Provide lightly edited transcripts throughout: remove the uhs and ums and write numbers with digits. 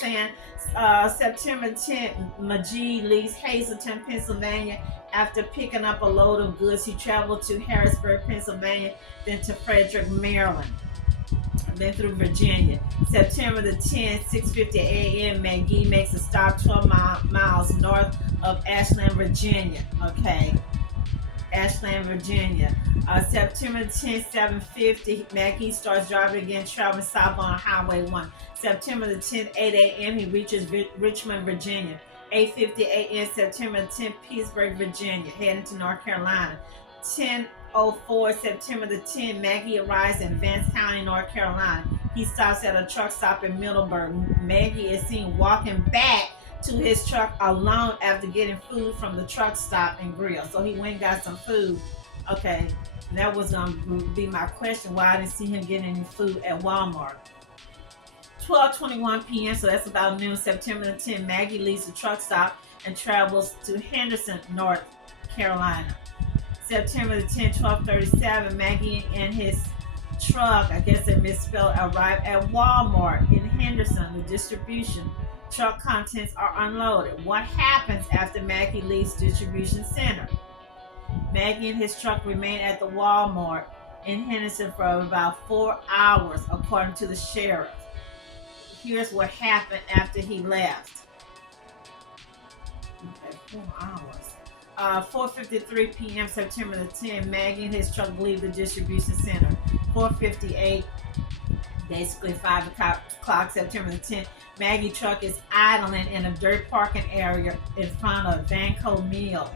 saying September 10th, Magee leaves Hazleton, Pennsylvania after picking up a load of goods. He traveled to Harrisburg, Pennsylvania, then to Frederick, Maryland, then through Virginia. September the 10th, 6:50 a.m., Magee makes a stop 12 miles north of Ashland, Virginia. Okay, Ashland, Virginia. September 10th, 7:50, Magee starts driving again, traveling south on Highway 1. September the 10th, 8 a.m., he reaches Richmond, Virginia. 8:50 a.m., September 10th, Pittsburgh, Virginia, heading to North Carolina. 10:04, September the 10th, Magee arrives in Vance County, North Carolina. He stops at a truck stop in Middleburg. Magee is seen walking back to his truck alone after getting food from the truck stop and grill. So he went and got some food. Okay, that was gonna be my question. Why I didn't see him getting any food at Walmart? 12:21 p.m. So that's about noon. September the 10th, Magee leaves the truck stop and travels to Henderson, North Carolina. September the 10th, 12:37, Magee and his truck, I guess they misspelled, arrive at Walmart in Henderson. The distribution truck contents are unloaded. What happens after Magee leaves distribution center? Magee and his truck remain at the Walmart in Henderson for about 4 hours, according to the sheriff. Here's what happened after he left. Okay, 4 hours. 4:53 p.m. September the 10th, Magee and his truck leave the distribution center. 4:58, basically 5 o'clock, September the 10th, Magee truck is idling in a dirt parking area in front of Vanco Mill.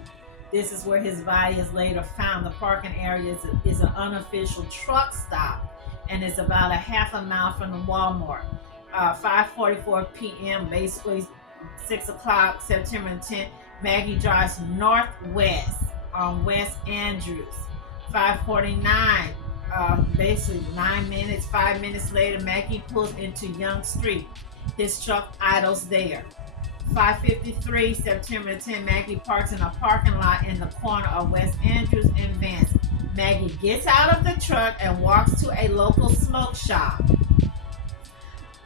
This is where his body is later found. The parking area is an unofficial truck stop and is about a half a mile from the Walmart. 5:44 p.m., basically 6 o'clock, September 10th, Magee drives northwest on West Andrews. 5:49, basically 5 minutes later, Magee pulls into Young Street. His truck idles there. 5:53, September 10, Magee parks in a parking lot in the corner of West Andrews and Vance. Magee gets out of the truck and walks to a local smoke shop.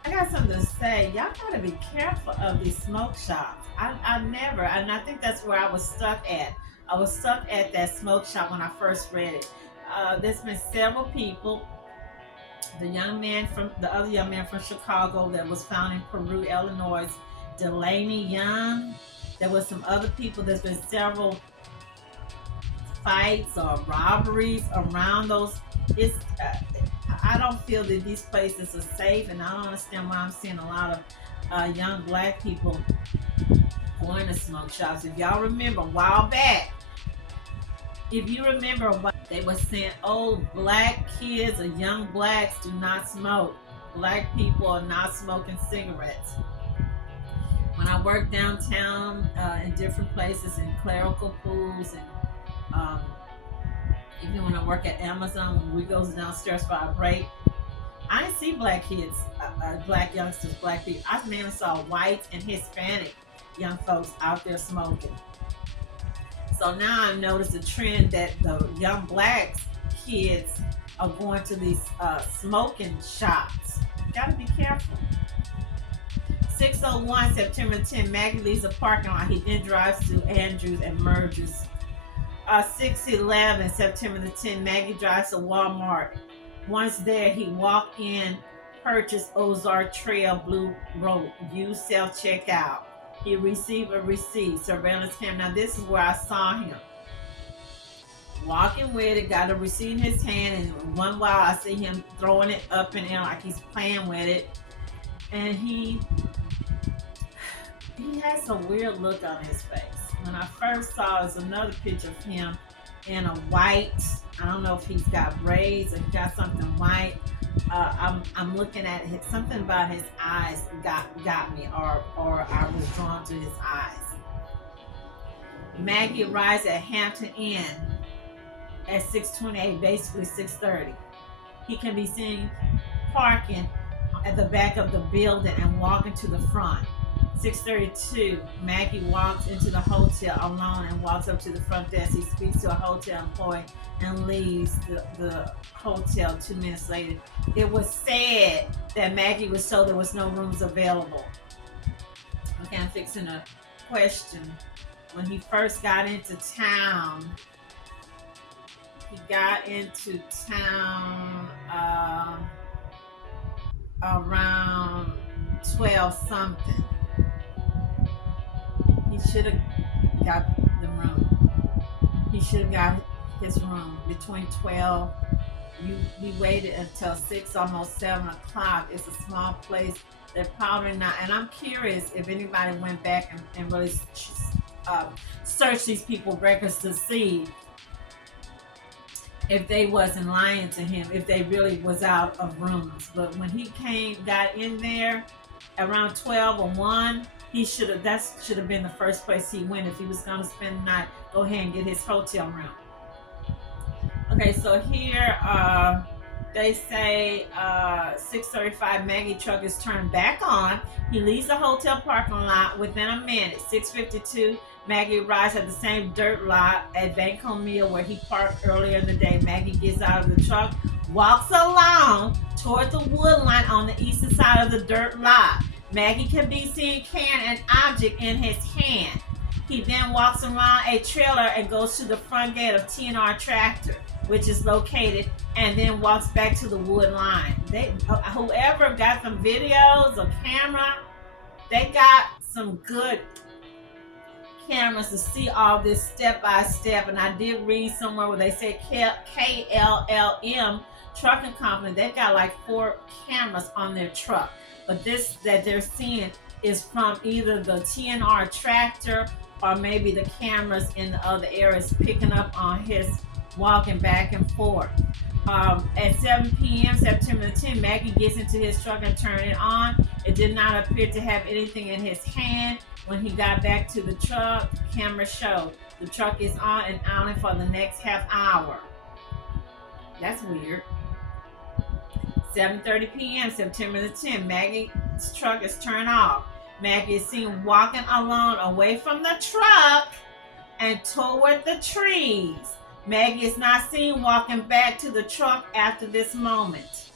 I got something to say. Y'all gotta be careful of these smoke shops. I never, and I think that's where I was stuck at. I was stuck at that smoke shop when I first read it. There's been several people. The other young man from Chicago that was found in Peru, Illinois, Delaney Young. There was some other people. There's been several fights or robberies around those. I don't feel that these places are safe, and I don't understand why I'm seeing a lot of young black people going to smoke shops. If y'all remember a while back, they were saying, oh, black kids or young blacks do not smoke. Black people are not smoking cigarettes. When I worked downtown in different places, in clerical pools, and even when I work at Amazon, when we go downstairs for our break, I didn't see black kids, black youngsters, black people. I mainly saw white and Hispanic young folks out there smoking. So now I've noticed a trend that the young black kids are going to these smoking shops. Gotta be careful. 6:01, September 10, Magee leaves the parking lot. He then drives to Andrews and merges. 6:11, September the 10th, Magee drives to Walmart. Once there, he walked in, purchased Ozark Trail Blue Road, used self-checkout. He received a receipt, surveillance camera. Now this is where I saw him. Walking with it, got a receipt in his hand, and one while I see him throwing it up and in like he's playing with it. And he has a weird look on his face. When I first saw, it's another picture of him in a white. I don't know if he's got braids or he got something white. I'm looking at it. Something about his eyes got me, or I was drawn to his eyes. Magee arrives at Hampton Inn at 6:28, basically 6:30. He can be seen parking at the back of the building and walking to the front. 6:32, Magee walks into the hotel alone and walks up to the front desk. He speaks to a hotel employee and leaves the hotel 2 minutes later. It was said that Magee was told there was no rooms available. Okay, I'm fixing a question. When he first got into town, he got into town around 12 something. He should have got the room. He should have got his room between 12. We waited until 6, almost 7 o'clock. It's a small place. They're probably not. And I'm curious if anybody went back and really uh, searched these people records to see if they wasn't lying to him, if they really was out of rooms. But when he got in there around 12 or 1, that should have been the first place he went. If he was going to spend the night, go ahead and get his hotel room. Okay, so here they say 6:35 Maggie truck is turned back on. He leaves the hotel parking lot within a minute. 6:52 Maggie arrives at the same dirt lot at Banco Mill where he parked earlier in the day. Maggie gets out of the truck, walks along toward the wood line on the eastern side of the dirt lot. Maggie can be seen carrying an object in his hand. He then walks around a trailer and goes to the front gate of TNR Tractor, which is located, and then walks back to the wood line. Whoever got some videos or camera, they got some good cameras to see all this step by step. And I did read somewhere where they said KLLM Trucking Company, they've got like 4 cameras on their truck. But this that they're seeing is from either the TNR Tractor or maybe the cameras in the other areas picking up on his walking back and forth. At 7 p.m. September 10th, Maggie gets into his truck and turns it on. It did not appear to have anything in his hand. When he got back to the truck, camera showed the truck is on and idling for the next half hour. That's weird. 7:30 p.m. September the 10th, Maggie's truck is turned off. Maggie is seen walking alone away from the truck and toward the trees. Maggie is not seen walking back to the truck after this moment.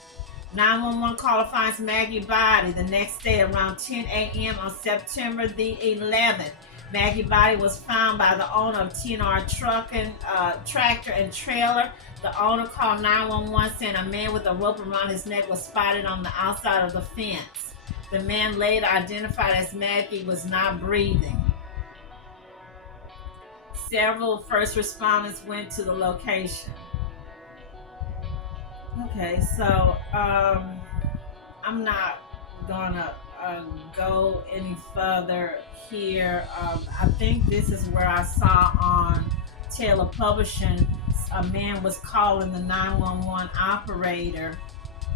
911 caller finds Maggie's body the next day around 10 a.m. on September the 11th. Maggie's body was found by the owner of TNR Tractor and Trailer. The owner called 911 saying a man with a rope around his neck was spotted on the outside of the fence. The man later identified as Maggie was not breathing. Several first responders went to the location. Okay, so I'm not gonna go any further here. I think this is where I saw on Taylor Publishing, a man was calling the 911 operator,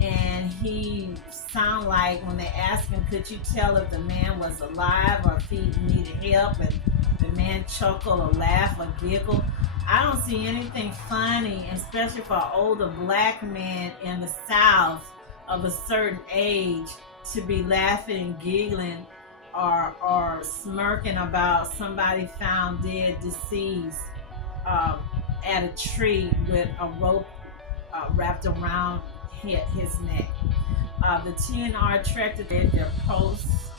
and he sounded like when they asked him, could you tell if the man was alive or if he needed help, and the man chuckled or laughed or giggled. I don't see anything funny, especially for an older black man in the South of a certain age to be laughing and giggling or smirking about somebody found dead, deceased at a tree with a rope wrapped around his neck. The TNR Tractor did their posts.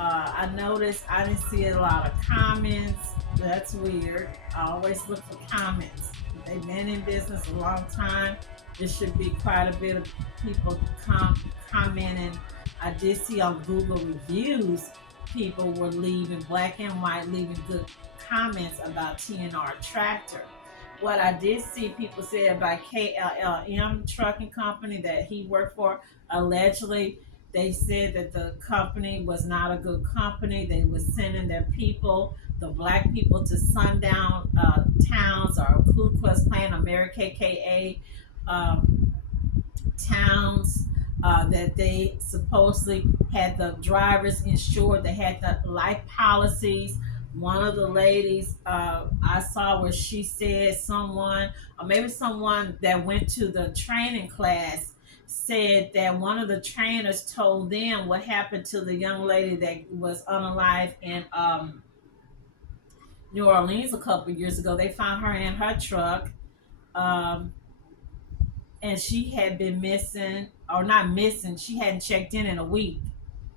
I noticed I didn't see a lot of comments. That's weird. I always look for comments. They've been in business a long time. There should be quite a bit of people commenting. I did see on Google reviews, people were leaving, black and white, leaving good comments about TNR Tractor. What I did see people say about KLLM Trucking Company that he worked for, allegedly, they said that the company was not a good company. They were sending their people, the black people, to sundown towns or Ku Klux Klan, American KKA towns. That they supposedly had the drivers insured. They had the life policies. One of the ladies I saw where she said someone, or maybe someone that went to the training class, said that one of the trainers told them what happened to the young lady that was unalive in New Orleans a couple of years ago. They found her in her truck. Um, and she had been missing, or not missing, she hadn't checked in a week.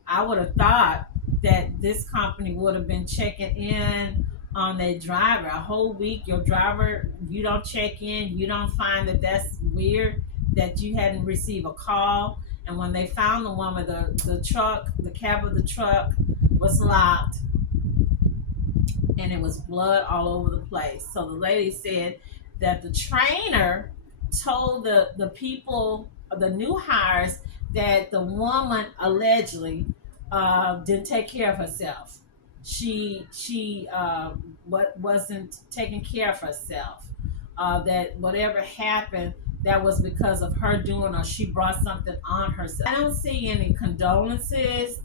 I would have thought that this company would have been checking in on their driver a whole week. Your driver, you don't check in, you don't find that that's weird, that you hadn't received a call. And when they found the woman, the truck, the cab of the truck was locked, and it was blood all over the place. So the lady said that the trainer told the people, the new hires, that the woman allegedly didn't take care of herself. She wasn't taking care of herself. That whatever happened, that was because of her doing, or she brought something on herself. I don't see any condolences.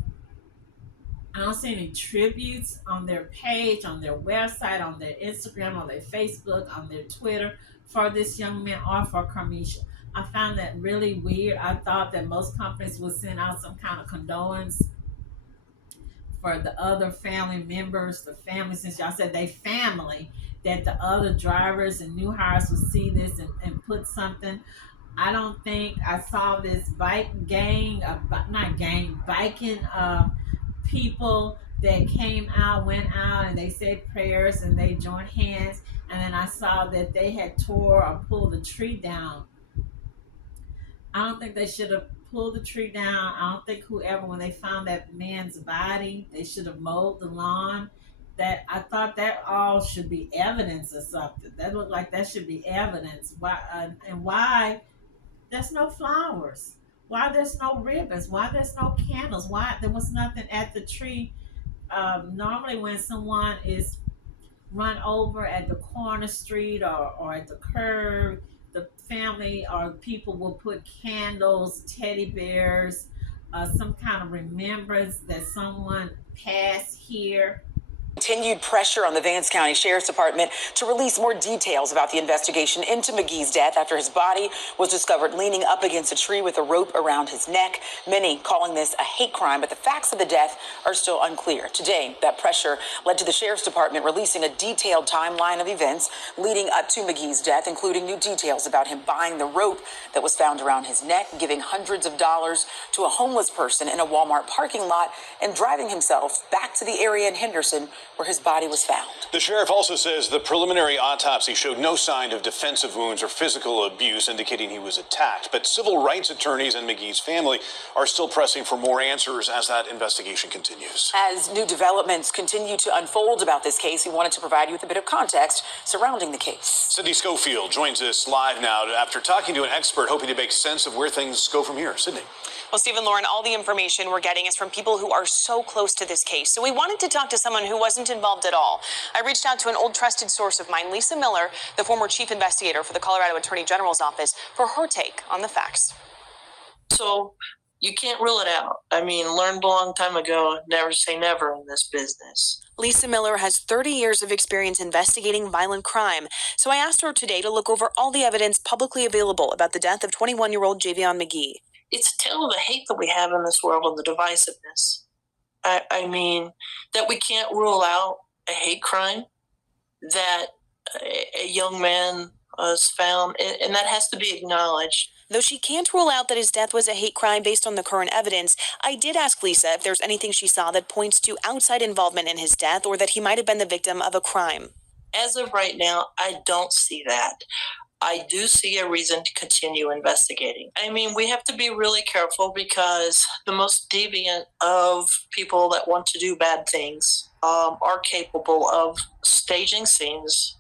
I don't see any tributes on their page, on their website, on their Instagram, on their Facebook, on their Twitter for this young man or for Carmisha. I found that really weird. I thought that most companies would send out some kind of condolence for the other family members, the family, since y'all said they family, that the other drivers and new hires would see this and put something. I don't think I saw this bike gang, not gang, biking people that came out, went out, and they said prayers and they joined hands. And then I saw that they had tore or pulled the tree down. I don't think they should have pulled the tree down. I don't think whoever, when they found that man's body, they should have mowed the lawn. That I thought that all should be evidence or something. That looked like that should be evidence. Why and why there's no flowers? Why there's no ribbons? Why there's no candles? Why there was nothing at the tree? Normally, when someone is run over at the corner street or at the curb, the family or people will put candles, teddy bears, some kind of remembrance that someone passed here. Continued pressure on the Vance County Sheriff's Department to release more details about the investigation into Magee's death after his body was discovered leaning up against a tree with a rope around his neck. Many calling this a hate crime, but the facts of the death are still unclear. Today, that pressure led to the Sheriff's Department releasing a detailed timeline of events leading up to Magee's death, including new details about him buying the rope that was found around his neck, giving hundreds of dollars to a homeless person in a Walmart parking lot, and driving himself back to the area in Henderson where his body was found. The sheriff also says the preliminary autopsy showed no sign of defensive wounds or physical abuse, indicating he was attacked. But civil rights attorneys and Magee's family are still pressing for more answers as that investigation continues. As new developments continue to unfold about this case, we wanted to provide you with a bit of context surrounding the case. Sydney Schofield joins us live now after talking to an expert hoping to make sense of where things go from here. Sydney. Well, Stephen, Lauren, all the information we're getting is from people who are so close to this case. So we wanted to talk to someone who wasn't involved at all. I reached out to an old trusted source of mine, Lisa Miller, the former chief investigator for the Colorado Attorney General's office, for her take on the facts. So you can't rule it out. I mean, learned a long time ago, never say never in this business. Lisa Miller has 30 years of experience investigating violent crime, so I asked her today to look over all the evidence publicly available about the death of 21-year-old Javion Magee. It's a tale of the hate that we have in this world and the divisiveness. I mean, that we can't rule out a hate crime, that a young man was found, and that has to be acknowledged. Though she can't rule out that his death was a hate crime based on the current evidence, I did ask Lisa if there's anything she saw that points to outside involvement in his death or that he might have been the victim of a crime. As of right now, I don't see that. I do see a reason to continue investigating. I mean, we have to be really careful because the most deviant of people that want to do bad things are capable of staging scenes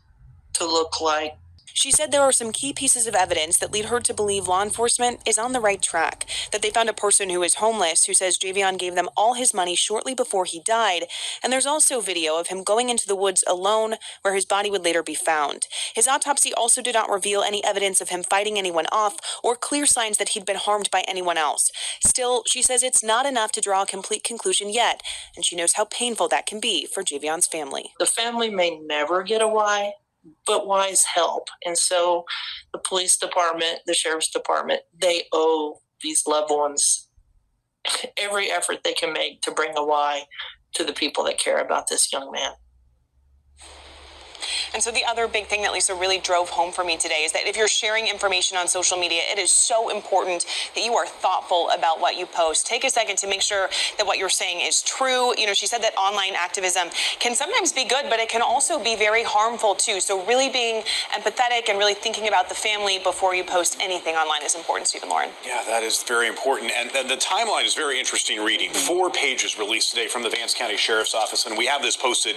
to look like. She said there are some key pieces of evidence that lead her to believe law enforcement is on the right track, that they found a person who is homeless who says Javion gave them all his money shortly before he died, and there's also video of him going into the woods alone where his body would later be found. His autopsy also did not reveal any evidence of him fighting anyone off or clear signs that he'd been harmed by anyone else. Still, she says it's not enough to draw a complete conclusion yet, and she knows how painful that can be for Javion's family. The family may never get a why, but whys help. And so the police department, the sheriff's department, they owe these loved ones every effort they can make to bring a why to the people that care about this young man. And so the other big thing that Lisa really drove home for me today is that if you're sharing information on social media, it is so important that you are thoughtful about what you post. Take a second to make sure that what you're saying is true. You know, she said that online activism can sometimes be good, but it can also be very harmful too. So really being empathetic and really thinking about the family before you post anything online is important, Stephen Lauren. Yeah, that is very important. And the timeline is very interesting reading. 4 pages released today from the Vance County Sheriff's Office, and we have this posted.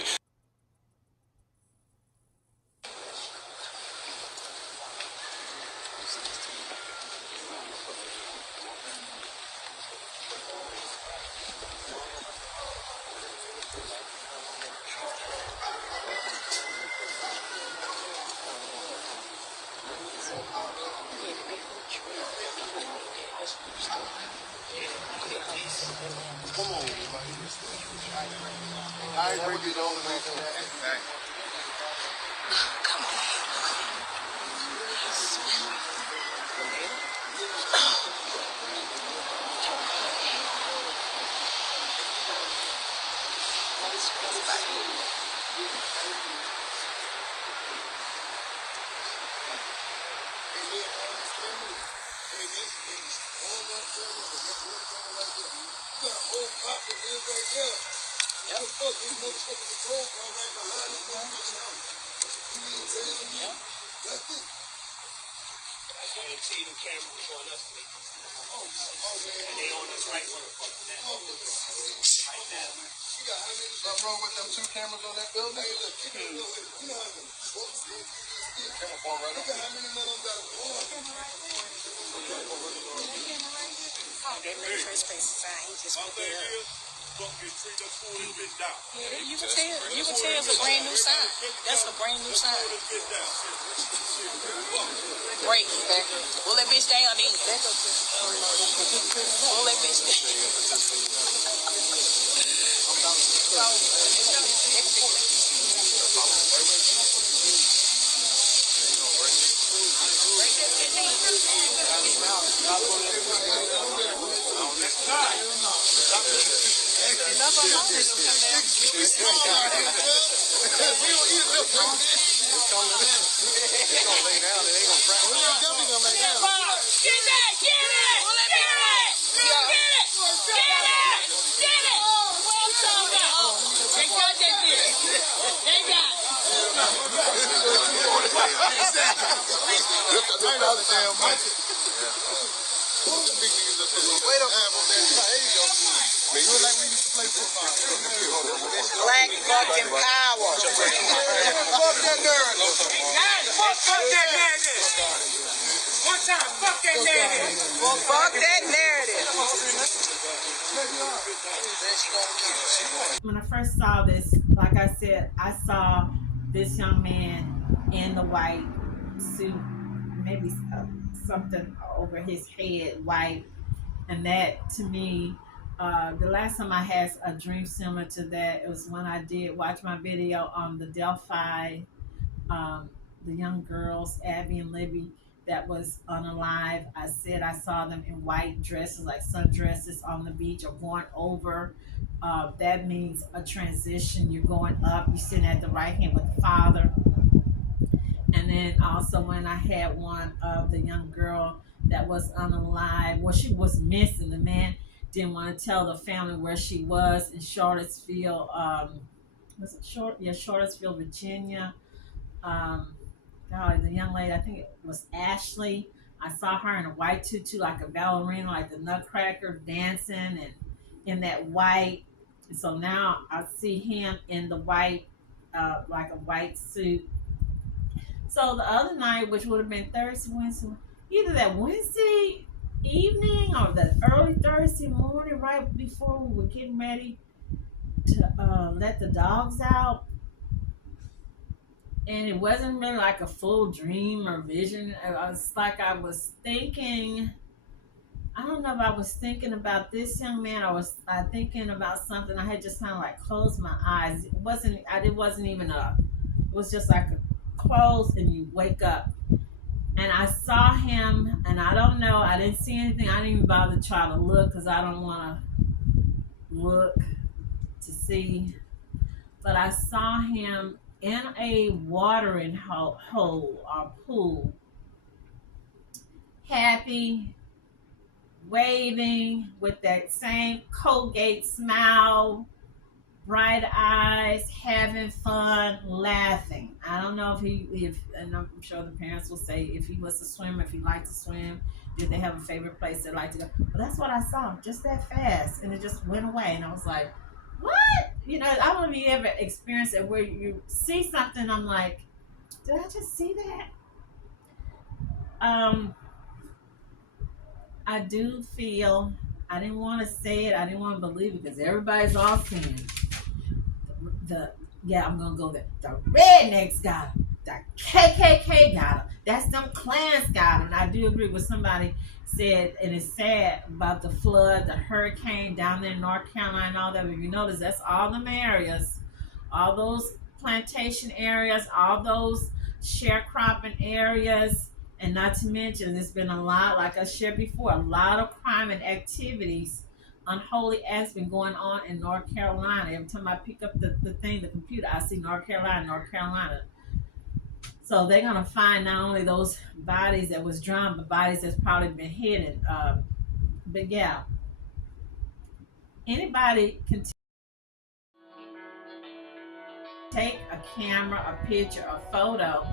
Something wrong with them 2 cameras on that building? You can tell it's a brand new sign. That's a brand new sign. Break, okay? Pull that bitch down, then. Pull that bitch down. Black fucking power. Fuck that narrative. Fuck that narrative. One time, fuck that narrative. Fuck that narrative. When I first saw this, like I said, I saw this young man in the white suit, maybe something over his head, white, and that to me, the last time I had a dream similar to that, it was when I did watch my video on the Delphi, the young girls, Abby and Libby, that was unalive. I said I saw them in white dresses, like sundresses on the beach or going over. That means a transition. You're going up, you're sitting at the right hand with the father. And then also when I had one of the young girl that was unalive, well, she was missing. The man didn't want to tell the family where she was in Charlottesville. Was it Charlottesville, Virginia? The young lady, I think it was Ashley. I saw her in a white tutu, like a ballerina, like the Nutcracker, dancing and in that white. And so now I see him in the white, like a white suit. So the other night, which would have been Thursday, Wednesday, either that Wednesday evening or the early Thursday morning, right before we were getting ready to let the dogs out. And it wasn't really like a full dream or vision. It was like I was thinking, I don't know if I was thinking about this young man or was I thinking about something. I had just kind of like closed my eyes. It wasn't even it was just like a close and you wake up. And I saw him, and I don't know, I didn't see anything. I didn't even bother to try to look because I don't want to look to see. But I saw him in a watering hole or pool, happy, waving with that same Colgate smile, bright eyes, having fun, laughing. I don't know and I'm sure the parents will say if he was a swimmer, if he liked to swim, did they have a favorite place they like to go? But that's what I saw, just that fast, and it just went away, and I was like, what? I don't know if you ever experienced it where you see something, I'm like, did I just see that? I do feel, I didn't want to say it, I didn't want to believe it because everybody's all saying I'm gonna go there. The rednecks got him. The KKK got him. That's them clans got him. And I do agree with somebody said, and it's sad about the flood, the hurricane down there in North Carolina and all that. If you notice, that's all them areas, all those plantation areas, all those sharecropping areas, and not to mention, there's been a lot, like I shared before, a lot of crime and activities, unholy acts been going on in North Carolina. Every time I pick up the computer, I see North Carolina, North Carolina. So they're gonna find not only those bodies that was drowned, but bodies that's probably been hidden. But yeah, anybody can take a camera, a picture, a photo,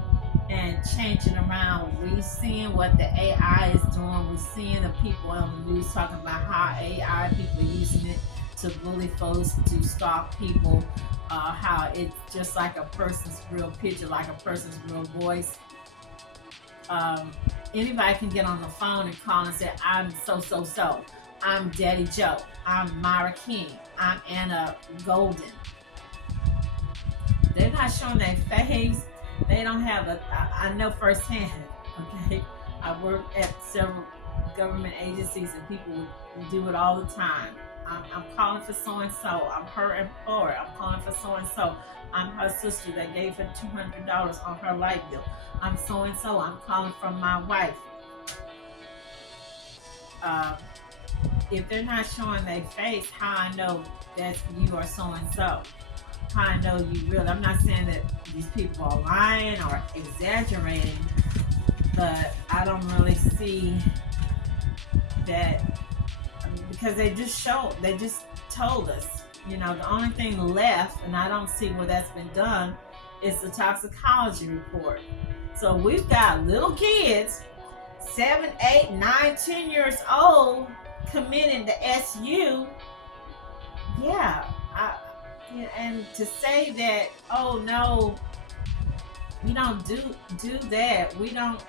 and change it around. We seeing what the AI is doing. We seeing the people on the news talking about how AI people are using it to bully folks, to stalk people, how it's just like a person's real picture, like a person's real voice. Anybody can get on the phone and call and say, I'm so. I'm Daddy Joe. I'm Myra King. I'm Anna Golden. They're not showing their face. They don't have I know firsthand, okay? I work at several government agencies and people would do it all the time. I'm calling for so-and-so. I'm her employer. I'm calling for so-and-so. I'm her sister that gave her $200 on her light bill. I'm so-and-so. I'm calling from my wife. If they're not showing their face, how I know that you are so-and-so? How I know you really? I'm not saying that these people are lying or exaggerating, but I don't really see that because they just told us, the only thing left, and I don't see where that's been done, is the toxicology report. So we've got little kids, 7, 8, 9, 10 years old, committing the SU. Yeah, and to say that, oh no, we don't do that. We don't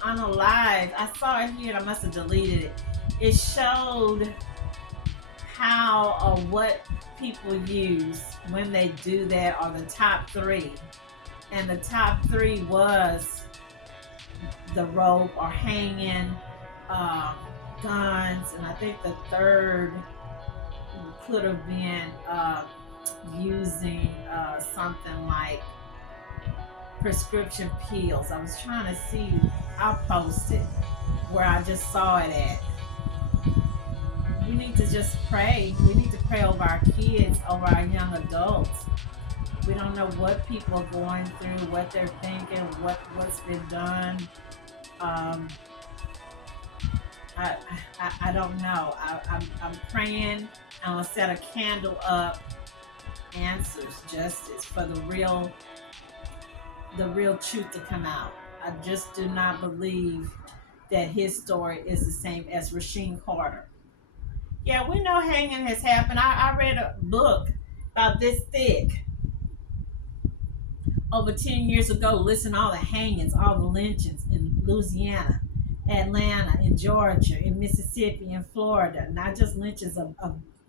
unalive. I saw it here and I must have deleted it. It showed how or what people use when they do that, or the top 3. And the top 3 was the rope or hanging, guns, and I think the third could have been using something like prescription pills. I was trying to see, I'll post it where I just saw it at. We need to just pray. We need to pray over our kids, over our young adults. We don't know what people are going through, what they're thinking, what's been done. I don't know. I'm praying. I'm gonna set a candle up. Answers, justice for the real truth to come out. I just do not believe that his story is the same as Rasheem Carter. Yeah, we know hanging has happened. I read a book about this thick over 10 years ago. Listen, all the hangings, all the lynchings in Louisiana, Atlanta, in Georgia, in Mississippi, in Florida. Not just lynchings of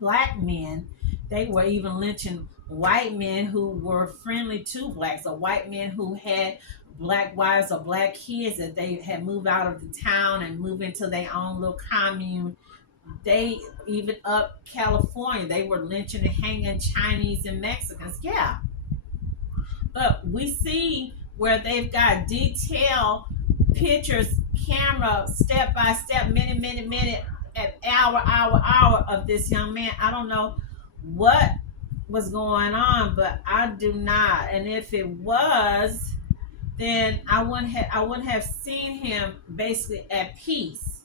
black men. They were even lynching white men who were friendly to blacks, or white men who had black wives or black kids that they had moved out of the town and moved into their own little commune. They even up California, they were lynching and hanging Chinese and Mexicans. Yeah. But we see where they've got detailed pictures, camera, step by step, minute, at hour of this young man. I don't know what was going on, but I do not. And if it was, then I wouldn't have seen him basically at peace.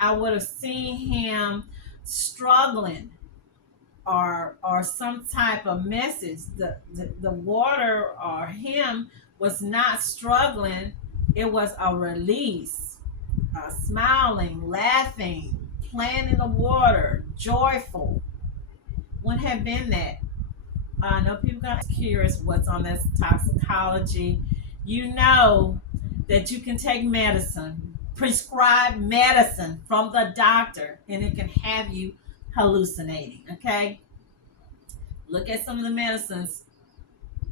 I would have seen him struggling or some type of message. The water or him was not struggling. It was a release, smiling, laughing, playing in the water, joyful. Wouldn't have been that. I know people got curious what's on this toxicology. You know that you can take medicine, prescribed medicine from the doctor, and it can have you hallucinating. Okay, look at some of the medicines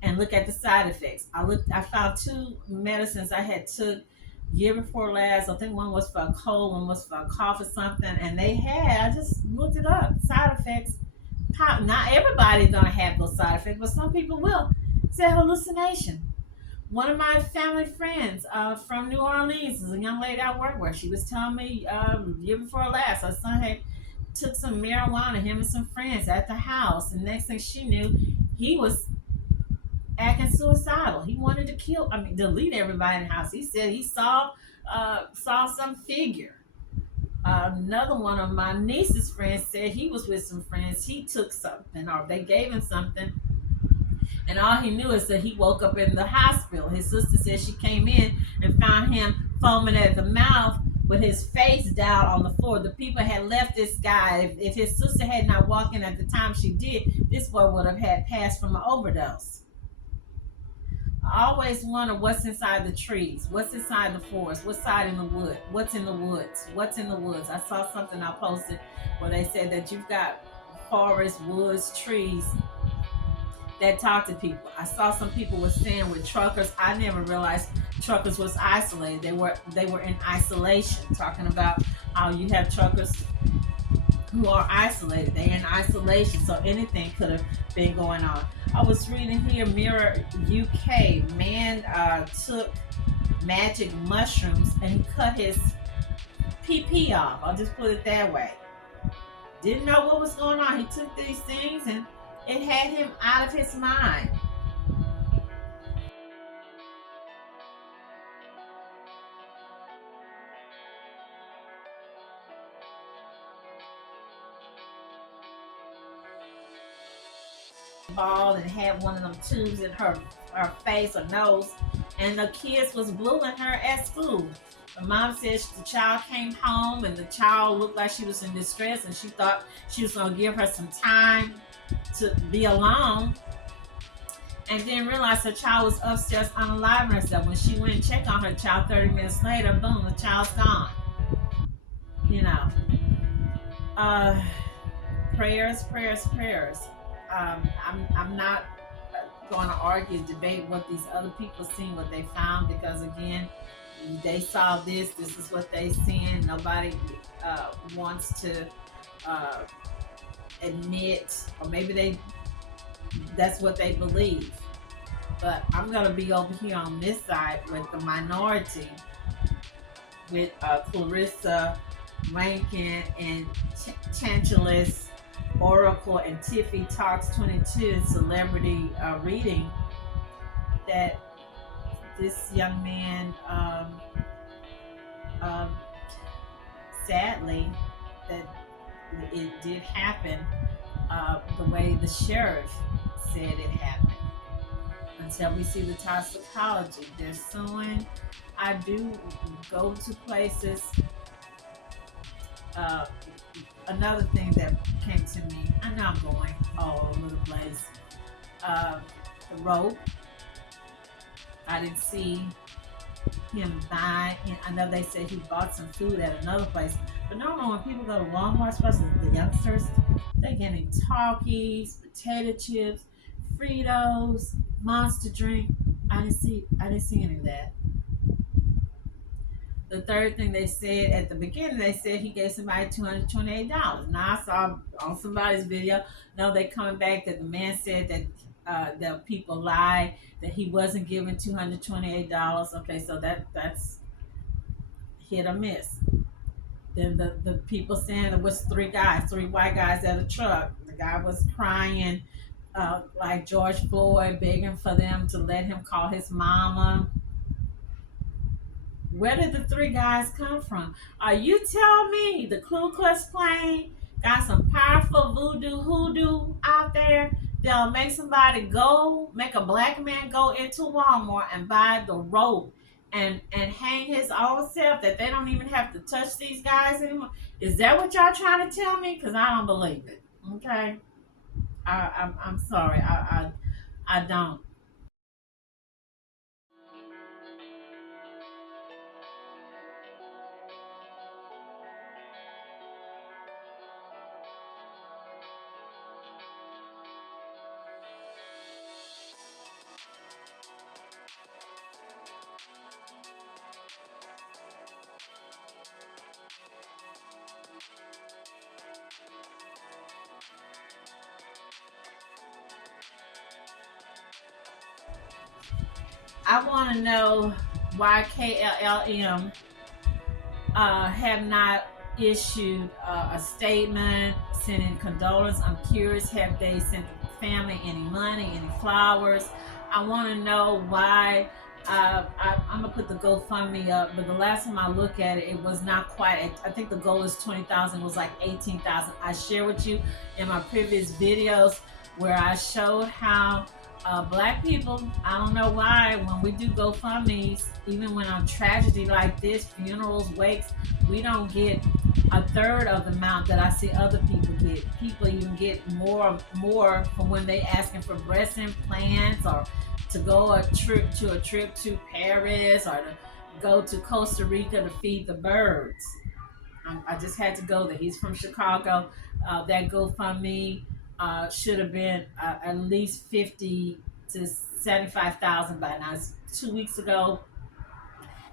and look at the side effects. I found two medicines I had took year before last. I think one was for a cold, one was for a cough or something, and they had. I just looked it up. Side effects. Not everybody's gonna have those side effects, but some people will. It's a hallucination. One of my family friends from New Orleans is a young lady I work with. She was telling me year before last, her son had took some marijuana, him and some friends at the house, and next thing she knew, he was acting suicidal. He wanted to kill, delete everybody in the house. He said he saw some figure. Another one of my niece's friends said he was with some friends. He took something, or they gave him something, and all he knew is that he woke up in the hospital. His sister said she came in and found him foaming at the mouth with his face down on the floor. The people had left this guy. If his sister had not walked in at the time she did, this boy would have had passed from an overdose. I always wonder what's inside the trees, what's inside the forest, what's inside in the wood, what's in the woods, what's in the woods. I saw something I posted where they said that you've got forest, woods, trees that talk to people. I saw some people were saying with truckers. I never realized truckers was isolated. They were in isolation, talking about how you have truckers who are isolated. They're in isolation, so anything could have been going on. I was reading here, Mirror UK, man took magic mushrooms and he cut his PP off. I'll just put it that way. Didn't know what was going on. He took these things and it had him out of his mind. Ball and had one of them tubes in her face or nose, and the kids was bluing her at school. The mom says the child came home and the child looked like she was in distress, and she thought she was going to give her some time to be alone, and then realized her child was upstairs unaliving herself. When she went and checked on her child 30 minutes later, boom, the child's gone. You know, prayers. I'm not going to argue, debate what these other people seen, what they found, because again, they saw this is what they seen. Nobody wants to admit, or maybe that's what they believe. But I'm going to be over here on this side with the minority, with Clarissa Rankin and Chancellor's Oracle and Tiffy Talks 22 celebrity reading, that this young man sadly, that it did happen the way the sheriff said it happened. Until we see the toxicology, they're suing. I do go to places. Another thing that came to me, I know I'm going all over the place. The rope, I didn't see him buy. I know they said he bought some food at another place, but normally when people go to Walmart, especially the youngsters, they're getting Talkies, potato chips, Fritos, Monster drink. I didn't see any of that. The third thing they said at the beginning, they said he gave somebody $228. Now I saw on somebody's video, no, they coming back that the man said that the people lied, that he wasn't giving $228. Okay, so that's hit or miss. Then the people saying it was three white guys at a truck. The guy was crying, like George Floyd, begging for them to let him call his mama. Where did the three guys come from? You tell me the Ku Klux Klan got some powerful voodoo hoodoo out there that'll make somebody make a black man go into Walmart and buy the rope and hang his own self, that they don't even have to touch these guys anymore? Is that what y'all trying to tell me? Because I don't believe it. Okay, I'm sorry. I don't. I want to know why KLLM have not issued a statement, sending condolence. I'm curious, have they sent the family any money, any flowers? I want to know why. I'm gonna put the GoFundMe up, but the last time I looked at it, it was not quite. I think the goal is 20,000. It was like 18,000. I share with you in my previous videos where I showed how black people, I don't know why, when we do GoFundMes, even when on tragedy like this, funerals, wakes, we don't get a third of the amount that I see other people get. People even get more from when they asking for breast implants, or to go a trip to Paris, or to go to Costa Rica to feed the birds. I just had to go there. He's from Chicago. That GoFundMe should have been at least 50 to 75,000 by now. It's 2 weeks ago.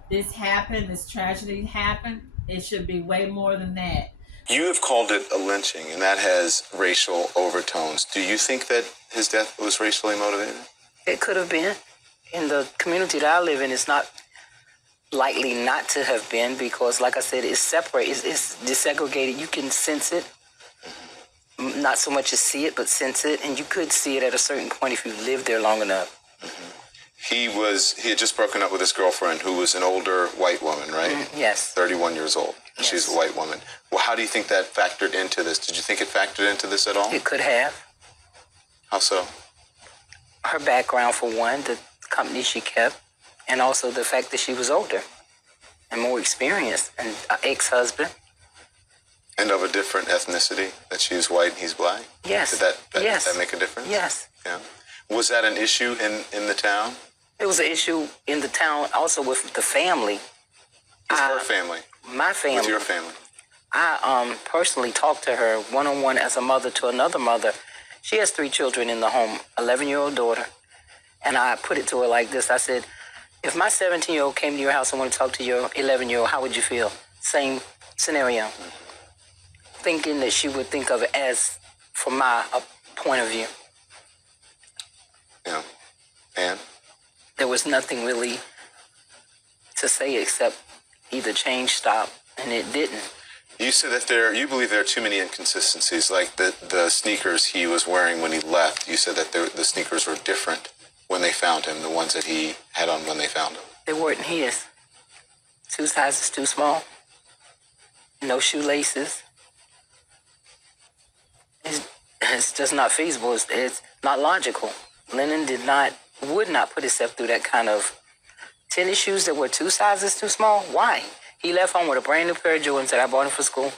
This happened. This tragedy happened. It should be way more than that. You have called it a lynching, and that has racial overtones. Do you think that his death was racially motivated? It could have been. In the community that I live in, it's not likely not to have been, because, like I said, it's separate. It's desegregated. You can sense it. Not so much as see it, but sense it. And you could see it at a certain point if you lived there long enough. He had just broken up with his girlfriend, who was an older white woman, right? Yes. 31 years old. Yes. She's a white woman. Well, how do you think that factored into this? Did you think it factored into this at all? It could have. How so? Her background, for one, the company she kept, and also the fact that she was older and more experienced, and an ex-husband. And of a different ethnicity, that she's white and he's black? Yes. Did that Yes. make a difference? Yes. Yeah. Was that an issue in the town? It was an issue in the town, also with the family. With her family? My family. With your family? I personally talked to her one-on-one as a mother to another mother. She has 3 children in the home, 11-year-old daughter. And I put it to her like this. I said, if my 17-year-old came to your house and wanted to talk to your 11-year-old, how would you feel? Same scenario. Thinking that she would think of it as, from my point of view. Yeah. And? There was nothing really to say except either change, stop, and it didn't. You said that you believe there are too many inconsistencies, like the sneakers he was wearing when he left. You said that the sneakers were different when they found him, the ones that he had on when they found him. They weren't his. 2 sizes too small. No shoelaces. It's just not feasible. It's not logical. Lennon would not put himself through that kind of tennis shoes that were 2 sizes too small. Why? He left home with a brand new pair of Jordans that I bought him for school.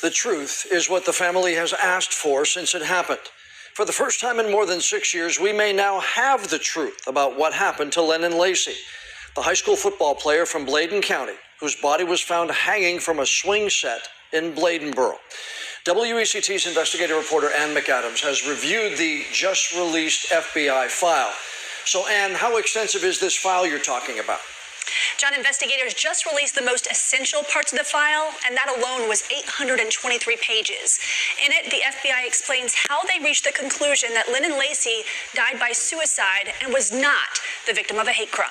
The truth is what the family has asked for since it happened. For the first time in more than 6 years, we may now have the truth about what happened to Lennon Lacy, the high school football player from Bladen County, whose body was found hanging from a swing set in Bladenboro. WECT's investigative reporter Ann McAdams has reviewed the just-released FBI file. So, Ann, how extensive is this file you're talking about? John, investigators just released the most essential parts of the file, and that alone was 823 pages. In it, the FBI explains how they reached the conclusion that Lennon Lacy died by suicide and was not the victim of a hate crime.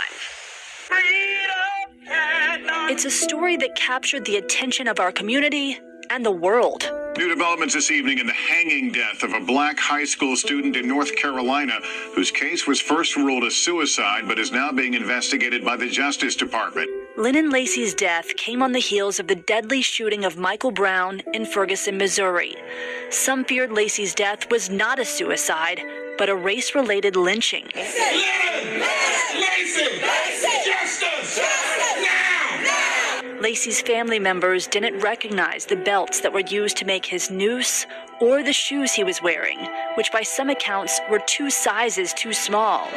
It's a story that captured the attention of our community and the world. New developments this evening in the hanging death of a black high school student in North Carolina whose case was first ruled a suicide but is now being investigated by the Justice Department. Lennon Lacy's death came on the heels of the deadly shooting of Michael Brown in Ferguson, Missouri. Some feared Lacy's death was not a suicide, but a race-related lynching. Lennon! Lacy! Justice! Now! Lacy's family members didn't recognize the belts that were used to make his noose or the shoes he was wearing, which by some accounts were 2 sizes too small.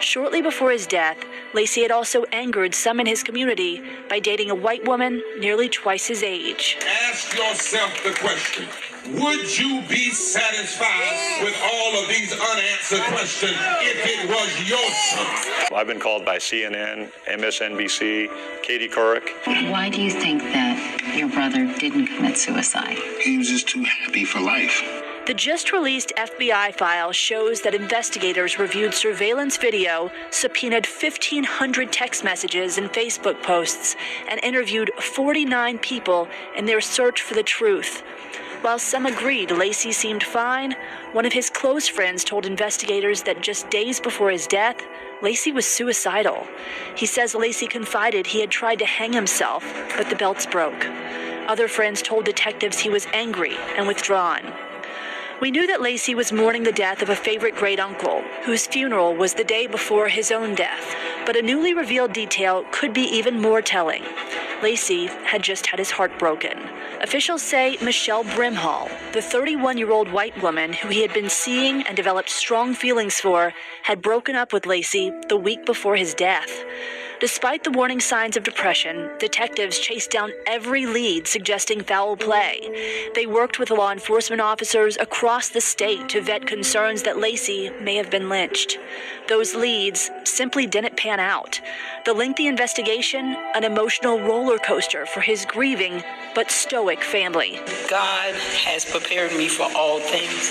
Shortly before his death, Lacy had also angered some in his community by dating a white woman nearly twice his age. Ask yourself the question, would you be satisfied with all of these unanswered questions if it was your son? I've been called by CNN, MSNBC, Katie Couric. Why do you think that your brother didn't commit suicide? He was just too happy for life. The just-released FBI file shows that investigators reviewed surveillance video, subpoenaed 1,500 text messages and Facebook posts, and interviewed 49 people in their search for the truth. While some agreed Lacy seemed fine, one of his close friends told investigators that just days before his death, Lacy was suicidal. He says Lacy confided he had tried to hang himself, but the belts broke. Other friends told detectives he was angry and withdrawn. We knew that Lacy was mourning the death of a favorite great-uncle, whose funeral was the day before his own death. But a newly revealed detail could be even more telling. Lacy had just had his heart broken. Officials say Michelle Brimhall, the 31-year-old white woman who he had been seeing and developed strong feelings for, had broken up with Lacy the week before his death. Despite the warning signs of depression, detectives chased down every lead suggesting foul play. They worked with law enforcement officers across the state to vet concerns that Lacy may have been lynched. Those leads simply didn't pan out. The lengthy investigation, an emotional roller coaster for his grieving but stoic family. God has prepared me for all things.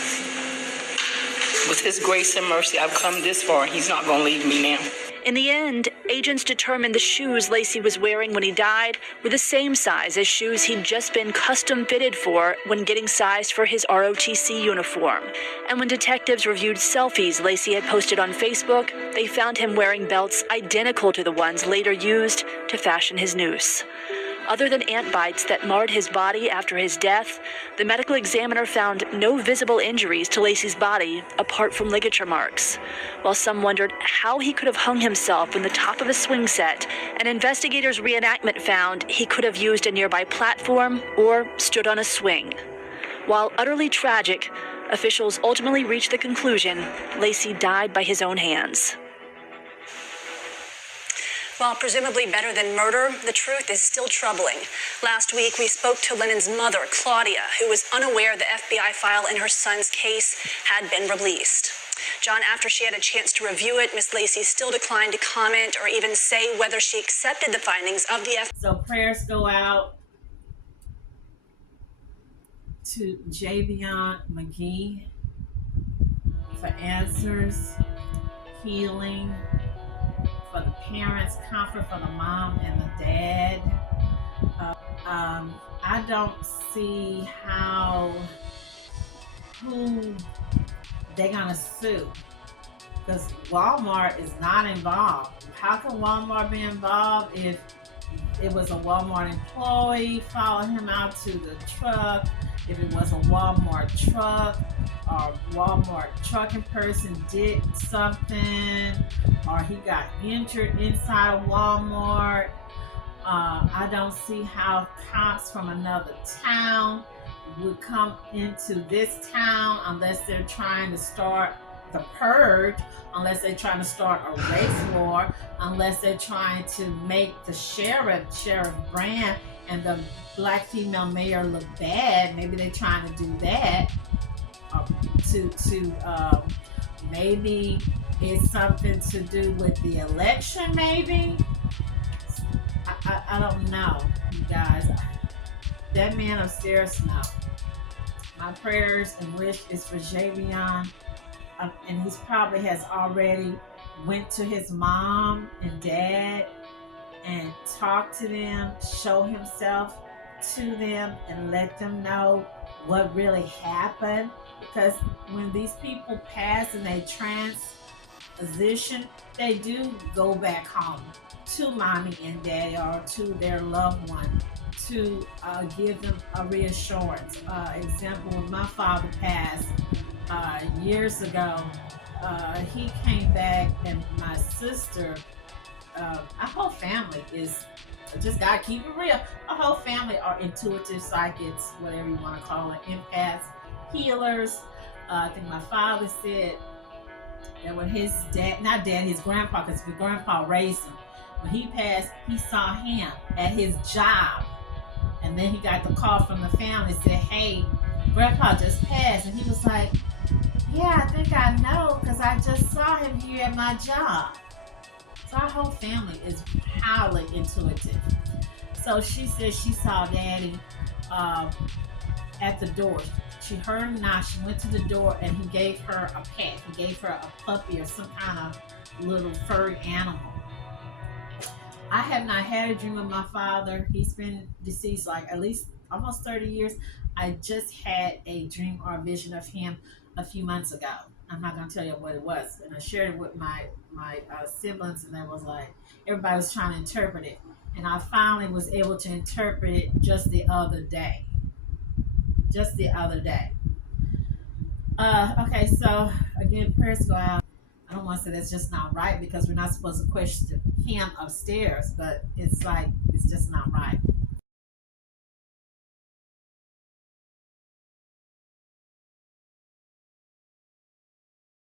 With his grace and mercy, I've come this far. He's not going to leave me now. In the end, agents determined the shoes Lacy was wearing when he died were the same size as shoes he'd just been custom fitted for when getting sized for his ROTC uniform. And when detectives reviewed selfies Lacy had posted on Facebook, they found him wearing belts identical to the ones later used to fashion his noose. Other than ant bites that marred his body after his death, the medical examiner found no visible injuries to Lacy's body apart from ligature marks. While some wondered how he could have hung himself from the top of a swing set, an investigator's reenactment found he could have used a nearby platform or stood on a swing. While utterly tragic, officials ultimately reached the conclusion Lacy died by his own hands. While presumably better than murder, the truth is still troubling. Last week, we spoke to Lennon's mother, Claudia, who was unaware the FBI file in her son's case had been released. John, after she had a chance to review it, Miss Lacy still declined to comment or even say whether she accepted the findings of the FBI. So prayers go out to Javion Magee for answers, healing, for the parents, comfort for the mom and the dad. I don't see who they're gonna sue, because Walmart is not involved. How can Walmart be involved if it was a Walmart employee followed him out to the truck? If it was a Walmart truck or Walmart trucking person did something, or he got injured inside of Walmart, I don't see how cops from another town would come into this town unless they're trying to start the purge, unless they're trying to start a race war, unless they're trying to make the Sheriff Brand and the black female mayor look bad. Maybe they're trying to do that. Maybe it's something to do with the election, maybe. I don't know, you guys. That man upstairs, no. My prayers and wish is for Javion, and he's probably has already went to his mom and dad and talked to them, show himself to them, and let them know what really happened, because when these people pass and they transition, they do go back home to mommy and daddy or to their loved one to give them a reassurance. Example, when my father passed years ago, he came back, and my sister, our whole family is, just gotta keep it real. Our whole family are intuitive psychics, whatever you want to call it, empaths, healers. I think my father said that when his dad, not dad, his grandpa, because his grandpa raised him, when he passed, he saw him at his job. And then he got the call from the family, said, hey, grandpa just passed. And he was like, yeah, I think I know, because I just saw him here at my job. So our whole family is highly intuitive. So she said she saw daddy at the door. She heard him knock. She went to the door, and he gave her a pet. He gave her a puppy or some kind of little furry animal. I have not had a dream of my father. He's been deceased like at least almost 30 years. I just had a dream or a vision of him a few months ago. I'm not going to tell you what it was. And I shared it with my siblings, and they was like, everybody was trying to interpret it. And I finally was able to interpret it just the other day. Okay, so again, prayers go out. I don't want to say that's just not right, because we're not supposed to question him upstairs, but it's like, it's just not right.